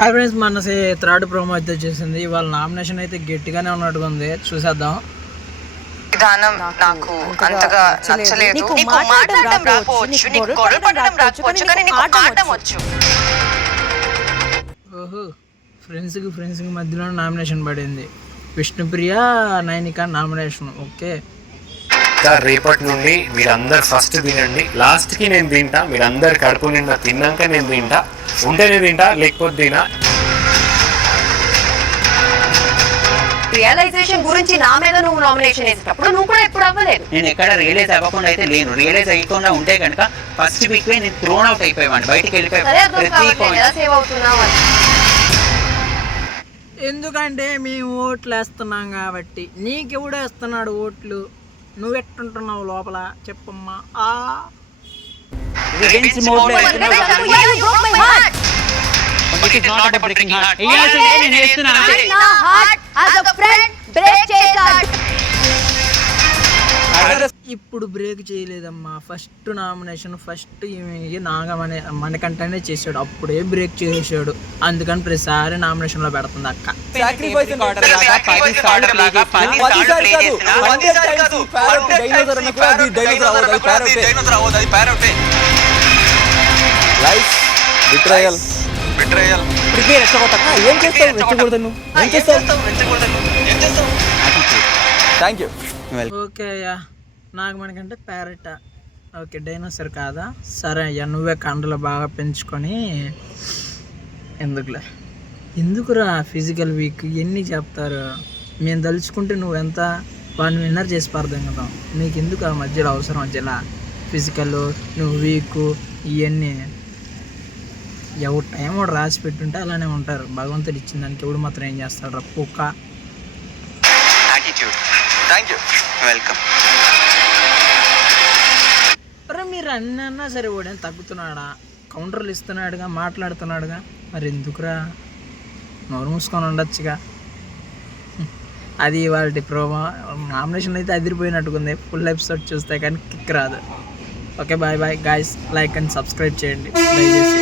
Hi friends, మన third promo అయితే వచ్చేసింది. ఇవాళ నామినేషన్ అయితే గట్టిగానే ఉన్నట్టుగా ఉంది, చూసేద్దాం. విధానం నాకు అంతగా నచ్చలేదు. నీకు మాట్లాడడం రాకపోవచ్చు, నీకు గొడవ పడడం రాకపోవచ్చు, కానీ నీకు ఆడడం వచ్చు. ఓహో, ఫ్రెండ్స్కి మధ్యలో నామినేషన్ పడింది. విష్ణుప్రియ, నైనిక నామినేషన్. ఓకే, రేపటి నుండి మీరందరు ఫస్ట్ తినండి, లాస్ట్ కి నేను తింటా. మీరందరు కడుపు నిండా తిన్నాక నేను తింటా. ఉంటేనే తింటా, లేకపోతే తినా. రియలైజేషన్ గురించి నా మీద నువ్వు నామినేషన్ వేసేటప్పుడు నువ్వు కూడా ఎప్పుడు అవ్వలేదు. నేను ఎక్కడ రియలైజ్ అవ్వకుండా అయితే లేను. రియలైజ్ అయ్యకుండా ఉంటే కనుక ఫస్ట్ వీక్ నేను థ్రోన్ అవుట్ అయిపోయాను, బయటికి వెళ్ళిపోయాను. ఎందుకంటే మేము ఓట్లు వేస్తున్నాం కాబట్టి. నీకెవడు వేస్తున్నాడు ఓట్లు? నువ్వు ఎట్టుంటున్నావు లోపల చెప్పమ్మా. ఇప్పుడు బ్రేక్ చేయలేదమ్మా. ఫస్ట్ నామినేషన్ ఫస్ట్ మనకంటనే చేశాడు, అప్పుడే బ్రేక్ చేసాడు. అందుకని ప్రతిసారి నామినేషన్ లో పెడుతుంది అక్క. ఓకే అయ్యా, నాకు మనకంటే ప్యారెట్. ఓకే, డైనోసార్ కాదా? సరే అయ్యా, నువ్వే కండలు బాగా పెంచుకొని. ఎందుకురా ఫిజికల్ వీక్ ఎన్ని చెప్తారు? మేము తలుచుకుంటే నువ్వెంత వాడిని విన్నర్ చేసి పడదాం కదా. నీకు ఎందుకు ఆ మధ్యలో అవసరం? మధ్యలో ఫిజికల్, నువ్వు వీక్, ఇవన్నీ ఎవరు టైం కూడా రాసి పెట్టుంటే అలానే ఉంటారు. భగవంతుడు ఇచ్చిన దానికి ఎవడు మాత్రం ఏం చేస్తాడు రా కుక్క. అరే మీరు అన్నా సరే వాడేం తగ్గుతున్నాడా? కౌంటర్లు ఇస్తున్నాడుగా, మాట్లాడుతున్నాడుగా, మరి ఎందుకురా? నోరు మూసుకొని ఉండొచ్చుగా. అది వాళ్ళ ప్రోమో. నామినేషన్ అయితే అదిరిపోయినట్టుకుంది. ఫుల్ ఎపిసోడ్ చూస్తే కానీ కిక్ రాదు. Okay, bye bye guys. Like and subscribe చేయండి దయచేసి.